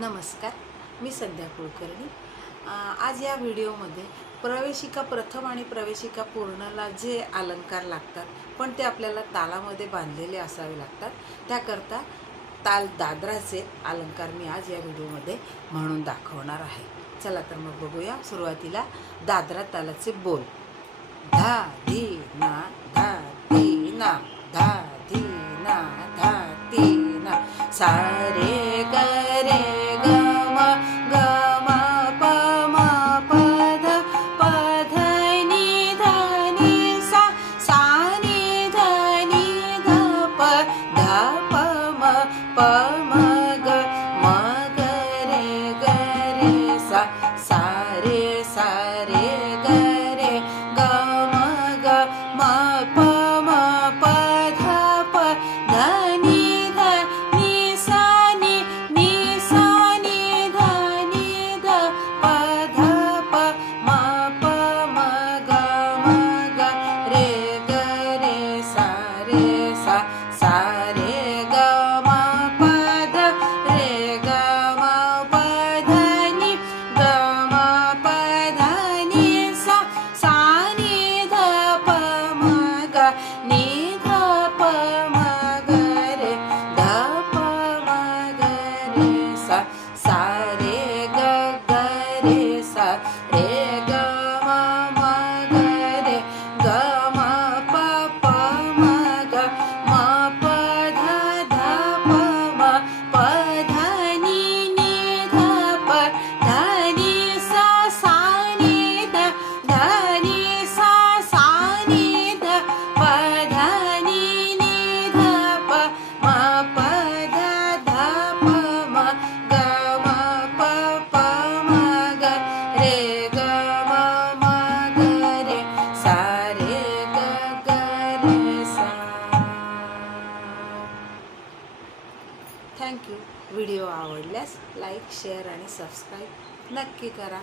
नमस्कार, मी संध्या कुलकर्णी। आज या व्हिडिओमध्ये प्रवेशिका प्रथम आणि प्रवेशिका पूर्णला जे अलंकार लागतात पण ते आपल्याला तालामध्ये बांधलेले असावे लागतात, त्याकरता ताल दादराचे अलंकार मी आज या व्हिडिओमध्ये म्हणून दाखवणार आहे। चला तर मग बघूया। सुरुवातीला दादरा तालाचे बोल। धा धी ना धा धी ना धा धी ना धा धी ना सा रे ग रे ग म ग म प म प ध प ध नि ध नि सा सा नि ध नि ध प ध प म ग रे सा सा रे ग रे ग म प म प ध प ध नि सा नि सा नि ध प ध प म ग रे सा सा रे ग म प ध रे ग म प ध नि ग म प ध नि सा सा नि ध प म ग नि ध प म ग रे ध प म ग रे सा सा रे ग रे सा रे ग म ग रे ग म प म ग म प ध प म प ध नि ध प ध नि सा सा नि ध नि सा सा नि ध प ध नि ध प म प ध प म ग म प म ग रे ग म ग रे सा रे ग रे सा। थँक्यू। व्हिडिओ आवडल्यास लाईक, शेअर आणि सबस्क्राईब नक्की करा।